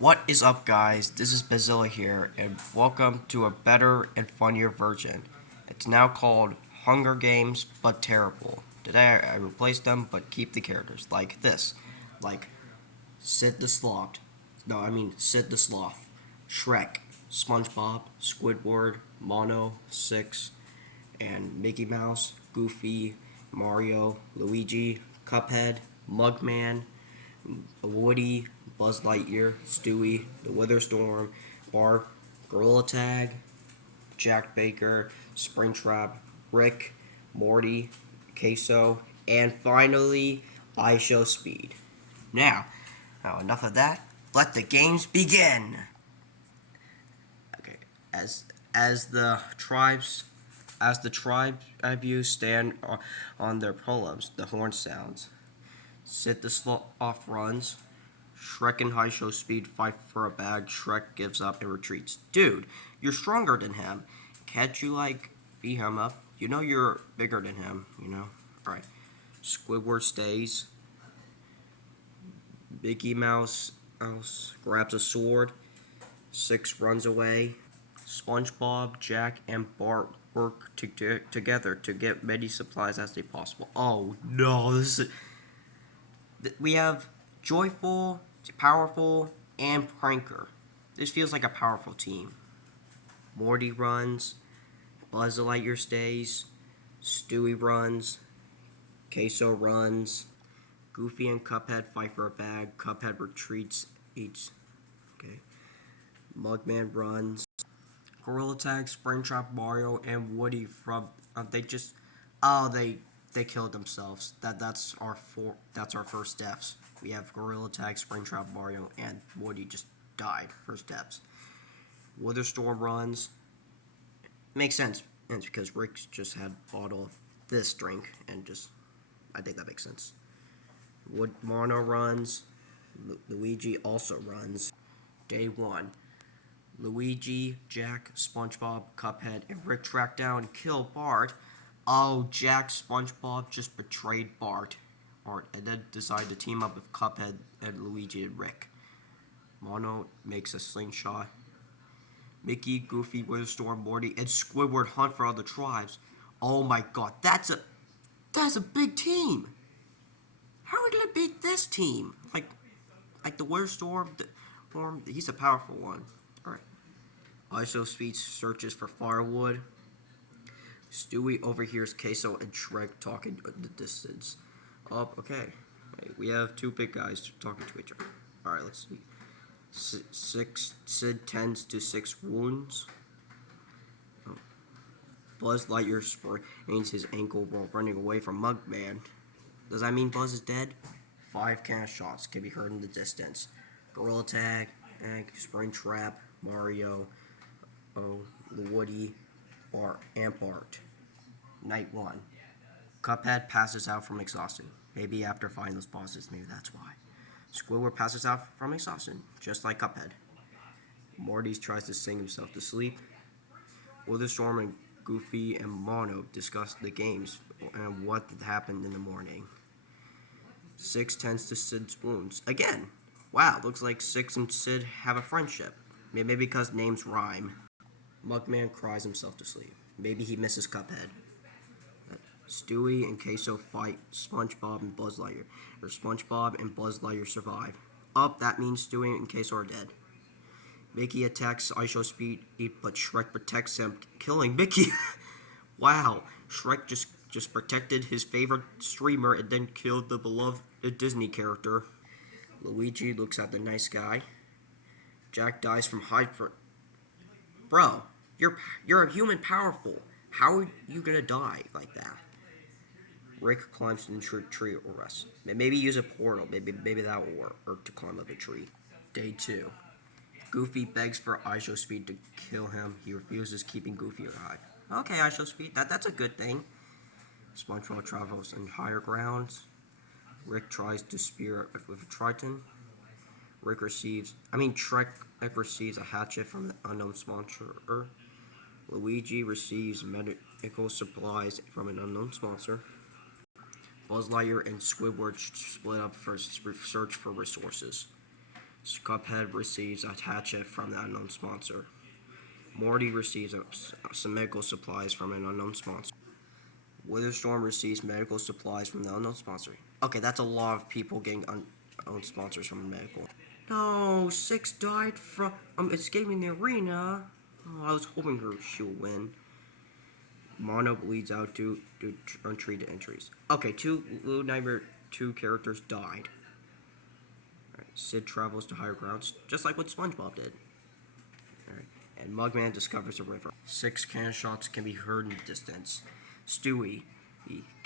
What is up, guys? This is Bazilla here, and welcome to a better and funnier version. It's now called Hunger Games, but terrible. Today I replaced them, but keep the characters like this, like Sid the Sloth. No, I mean Sid the Sloth, Shrek, SpongeBob, Squidward, Mono, Six, and Mickey Mouse, Goofy, Mario, Luigi, Cuphead, Mugman, Woody, Buzz Lightyear, Stewie, the Witherstorm, Bart, Gorilla Tag, Jack Baker, Springtrap, Rick, Morty, Queso, and finally, I Show Speed. Now enough of that. Let the games begin. Okay, as as the tribes as the tribes stand on their polems, the horn sounds. Sit the sloth runs. Shrek and High Show Speed fight for a bag. Shrek gives up and retreats. Dude, you're stronger than him. Can't you, beat him up? You know you're bigger than him, you know? Alright. Squidward stays. Mickey Mouse grabs a sword. Six runs away. SpongeBob, Jack, and Bart work together to get many supplies as they possible. Oh no, we have joyful, powerful, and pranker. This feels like a powerful team. Morty runs, Buzz Lightyear stays, Stewie runs, Queso runs, Goofy and Cuphead fight for a bag. Cuphead retreats, eats. Okay. Mugman runs. Gorilla Tag, Springtrap, Mario, and Woody from they just they killed themselves. That's our first deaths. We have Gorilla Tag, Springtrap, Mario, and Woody just died first deaths. Witherstorm runs. Makes sense. It's because Rick just had bottle of this drink and just I think that makes sense. Mono runs. Luigi also runs. Day one. Luigi, Jack, SpongeBob, Cuphead, and Rick track down and kill Bart. Oh, Jack, SpongeBob just betrayed Bart, and then decide to team up with Cuphead and Luigi and Rick. Mono makes a slingshot. Mickey, Goofy, Witherstorm, Morty, and Squidward hunt for other tribes. Oh my god, that's a big team. How are we gonna beat this team? Like the Witherstorm, he's a powerful one. All right. ISO Speed searches for firewood. Stewie overhears Queso and Shrek talking in the distance. Okay. We have two big guys talking to each other. Alright, let's see. Sid tends to six wounds. Oh. Buzz Lightyear sprains his ankle while running away from Mugman. Does that mean Buzz is dead? 5 cannon shots can be heard in the distance. Gorilla Tag, Springtrap, Mario, Woody, Bart, and Bart. Night 1. Cuphead passes out from exhaustion. Maybe after fighting those bosses, maybe that's why. Squidward passes out from exhaustion, just like Cuphead. Morty tries to sing himself to sleep. Witherstorm and Goofy and Mono discuss the games and what happened in the morning. Six tends to Sid's wounds. Again, wow, looks like Six and Sid have a friendship. Maybe because names rhyme. Mugman cries himself to sleep. Maybe he misses Cuphead. Stewie and Queso fight SpongeBob and Buzz Lightyear. Or SpongeBob and Buzz Lightyear survive. That means Stewie and Queso are dead. Mickey attacks ISO Speed, but Shrek protects him, killing Mickey. Wow, Shrek just protected his favorite streamer and then killed the beloved Disney character. Luigi looks at the night sky. Jack dies from Bro, you're a human powerful. How are you gonna die like that? Rick climbs in the tree or rests. Maybe use a portal. Maybe that will work. Or to climb up a tree. Day 2. Goofy begs for ISO Speed to kill him. He refuses, keeping Goofy alive. Okay, ISO Speed. That's a good thing. SpongeBob travels in higher grounds. Rick tries to spear it with a Triton. Shrek receives a hatchet from the unknown sponsor. Luigi receives medical supplies from an unknown sponsor. Buzz Lightyear and Squidward split up for search for resources. Cuphead receives a hatchet from the unknown sponsor. Morty receives some medical supplies from an unknown sponsor. Witherstorm receives medical supplies from the unknown sponsor. Okay, that's a lot of people getting unknown sponsors from medical. No, Six died from escaping the arena. Oh, I was hoping she'll win. Mono bleeds out due to untreated injuries. Okay, two Little Nightmare 2 characters died. Right, Sid travels to higher grounds, just like what SpongeBob did. Right, and Mugman discovers a river. 6 cannon shots can be heard in the distance. Stewie,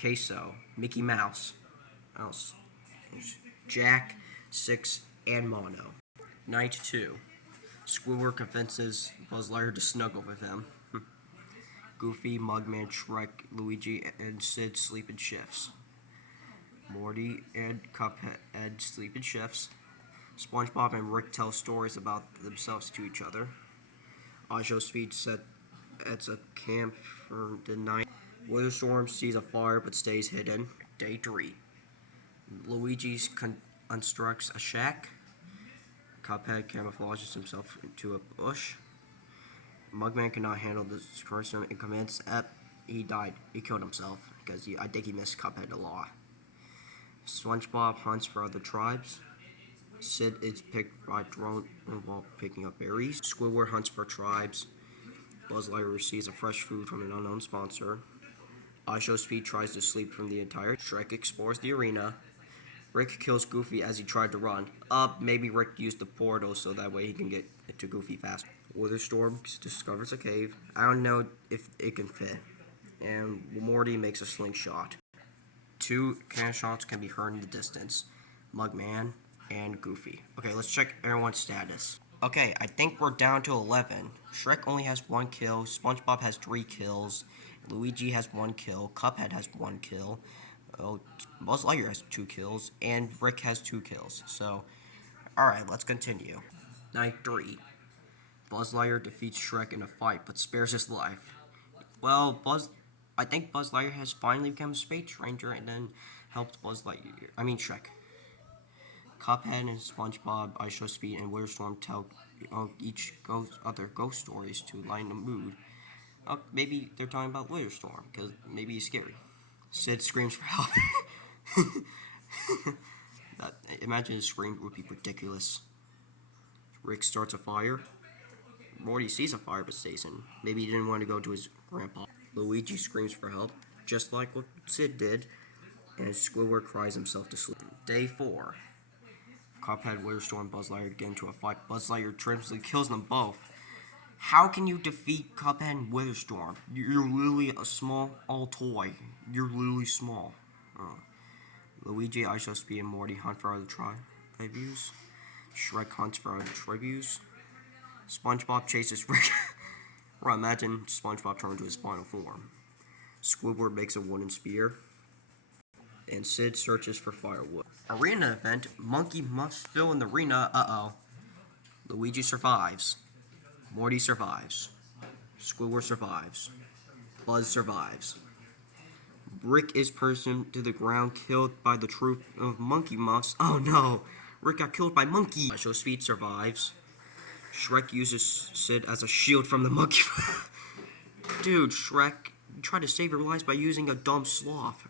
Queso, Mickey Mouse, Jack, Six, and Mono. Night 2. Squidward convinces Buzz Lightyear to snuggle with him. Goofy, Mugman, Shrek, Luigi, and Sid sleep in shifts. Morty and Cuphead sleep in shifts. SpongeBob and Rick tell stories about themselves to each other. IShowSpeed sets a camp for the night. Witherstorm sees a fire but stays hidden. Day 3. Luigi constructs a shack. Cuphead camouflages himself into a bush. Mugman cannot handle this person and convinced he died. He killed himself because I think he missed Cuphead a lot. SpongeBob hunts for other tribes. Sid is picked by drone while picking up berries. Squidward hunts for tribes. Buzz Lightyear receives a fresh food from an unknown sponsor. IShowSpeed tries to sleep from the entire. Shrek explores the arena. Rick kills Goofy as he tried to run. Maybe Rick used the portal so that way he can get to Goofy fast. Witherstorm discovers a cave. I don't know if it can fit. And Morty makes a slingshot. 2 cannon shots can be heard in the distance. Mugman and Goofy. Okay, let's check everyone's status. Okay, I think we're down to 11. Shrek only has 1 kill. SpongeBob has 3 kills. Luigi has 1 kill. Cuphead has 1 kill. Buzz Lightyear has 2 kills. And Rick has 2 kills. So, alright, let's continue. Night 3. Buzz Lightyear defeats Shrek in a fight, but spares his life. Well, I think Buzz Lightyear has finally become a space ranger and then helped Shrek. Cuphead and SpongeBob, IShowSpeed, and Witherstorm tell each other ghost stories to lighten the mood. Maybe they're talking about Witherstorm, because maybe he's scary. Sid screams for help. Imagine his scream would be ridiculous. Rick starts a fire. Morty sees a fire but stays in. Maybe he didn't want to go to his grandpa. Luigi screams for help, just like what Sid did, and Squidward cries himself to sleep. Day 4. Cuphead, Witherstorm, Buzz Lightyear get into a fight. Buzz Lightyear triumphantly kills them both. How can you defeat Cuphead and Witherstorm? You're literally a small toy. You're literally small. Luigi, IShowSpeed, and Morty hunt for other tributes. Shrek hunts for other tributes. SpongeBob chases Rick. Well, imagine SpongeBob turned to his final form. Squidward makes a wooden spear. And Sid searches for firewood. Arena event. Monkey must fill in the arena. Luigi survives. Morty survives. Squidward survives. Buzz survives. Rick is person to the ground, killed by the troop of monkey muffs. Oh no! Rick got killed by monkey. IShowSpeed survives. Shrek uses Sid as a shield from the monkey. Dude, Shrek, you tried to save your lives by using a dumb sloth.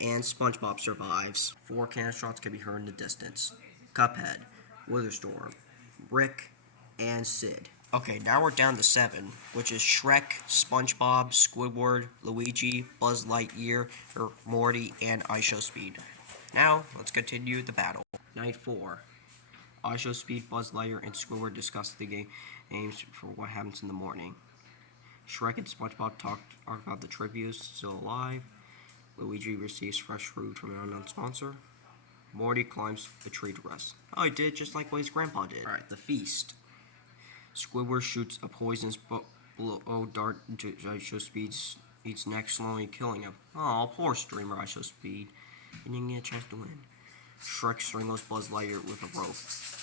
And SpongeBob survives. 4 cannon shots can be heard in the distance. Cuphead, Witherstorm, Rick, and Sid. Okay, now we're down to 7, which is Shrek, SpongeBob, Squidward, Luigi, Buzz Lightyear, Morty, and IShowSpeed. Now, let's continue the battle. Night 4. IShowSpeed, Buzz Lightyear, and Squidward discuss the games for what happens in the morning. Shrek and SpongeBob talk about the tributes still alive. Luigi receives fresh food from an unknown sponsor. Morty climbs a tree to rest. Oh, he did just like what his grandpa did. Alright, the feast. Squidward shoots a poisonous dart into IShowSpeed's neck, slowly killing him. Oh, poor streamer IShowSpeed. He didn't get a chance to win. Shrek strangles Buzz Lightyear with a rope.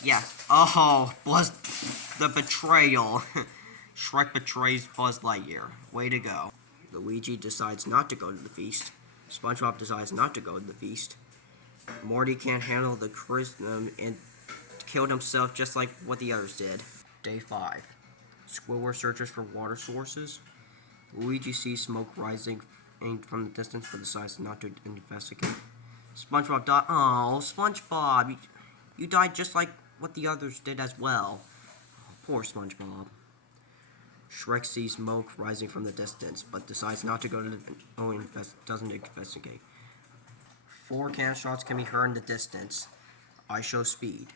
Yeah. Oh, the betrayal. Shrek betrays Buzz Lightyear. Way to go. Luigi decides not to go to the feast. SpongeBob decides not to go to the feast. Morty can't handle the charisma and killed himself just like what the others did. Day 5. Squidward searches for water sources. Luigi sees smoke rising from the distance but decides not to investigate. SpongeBob died. Oh, SpongeBob, you died just like what the others did as well. Poor SpongeBob. Shrek sees smoke rising from the distance but decides not to go to doesn't investigate. 4 cannon shots can be heard in the distance. I Show Speed,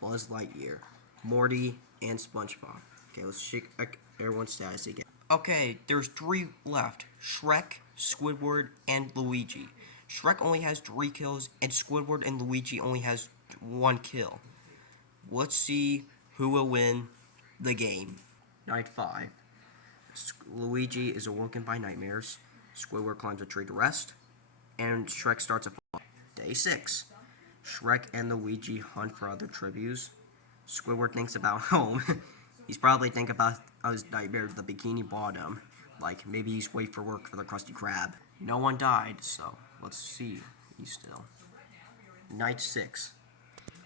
Buzz Lightyear, Morty, and SpongeBob. Okay, let's check everyone's status again. Okay, there's 3 left. Shrek, Squidward, and Luigi. Shrek only has 3 kills, and Squidward and Luigi only has 1 kill. Let's see who will win the game. Night 5. Luigi is awoken by nightmares. Squidward climbs a tree to rest, and Shrek starts a fight. Day 6. Shrek and Luigi hunt for other tributes. Squidward thinks about home. He's probably thinking about his nightmare with the Bikini Bottom. Like, maybe he's waiting for work for the Krusty Krab. No one died, so let's see. He's still. Night 6.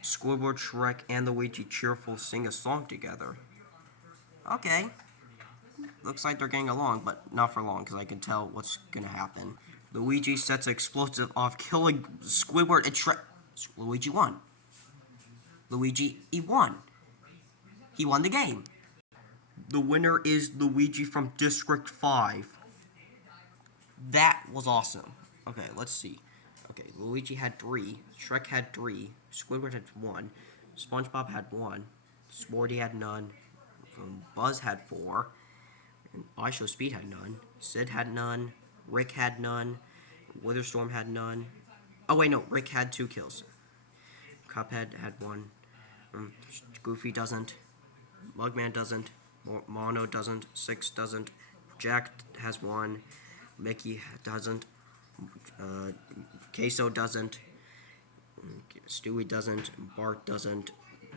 Squidward, Shrek, and Luigi cheerful sing a song together. Okay. Looks like they're getting along, but not for long, because I can tell what's gonna happen. Luigi sets an explosive off, killing Squidward and Shrek. Luigi won. He won. He won the game. The winner is Luigi from District 5. That was awesome. Okay, let's see. Okay, Luigi had 3. Shrek had 3. Squidward had 1. SpongeBob had 1. Sporty had none. Buzz had 4. And I Show Speed had none. Sid had none. Rick had none. Witherstorm had none. Oh wait, no, Rick had 2 kills. Cuphead had 1. Goofy doesn't. Mugman doesn't. Mono doesn't. Six doesn't. Jack has 1. Mickey doesn't. Queso doesn't. Stewie doesn't. Bart doesn't.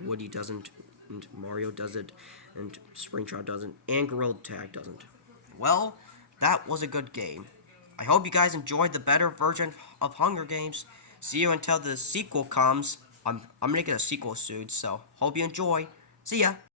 Woody doesn't. And Mario doesn't. And Springtrap doesn't. And Gorilla Tag doesn't. Well, that was a good game. I hope you guys enjoyed the better version of Hunger Games. See you until the sequel comes. I'm gonna get a sequel soon, so hope you enjoy. See ya!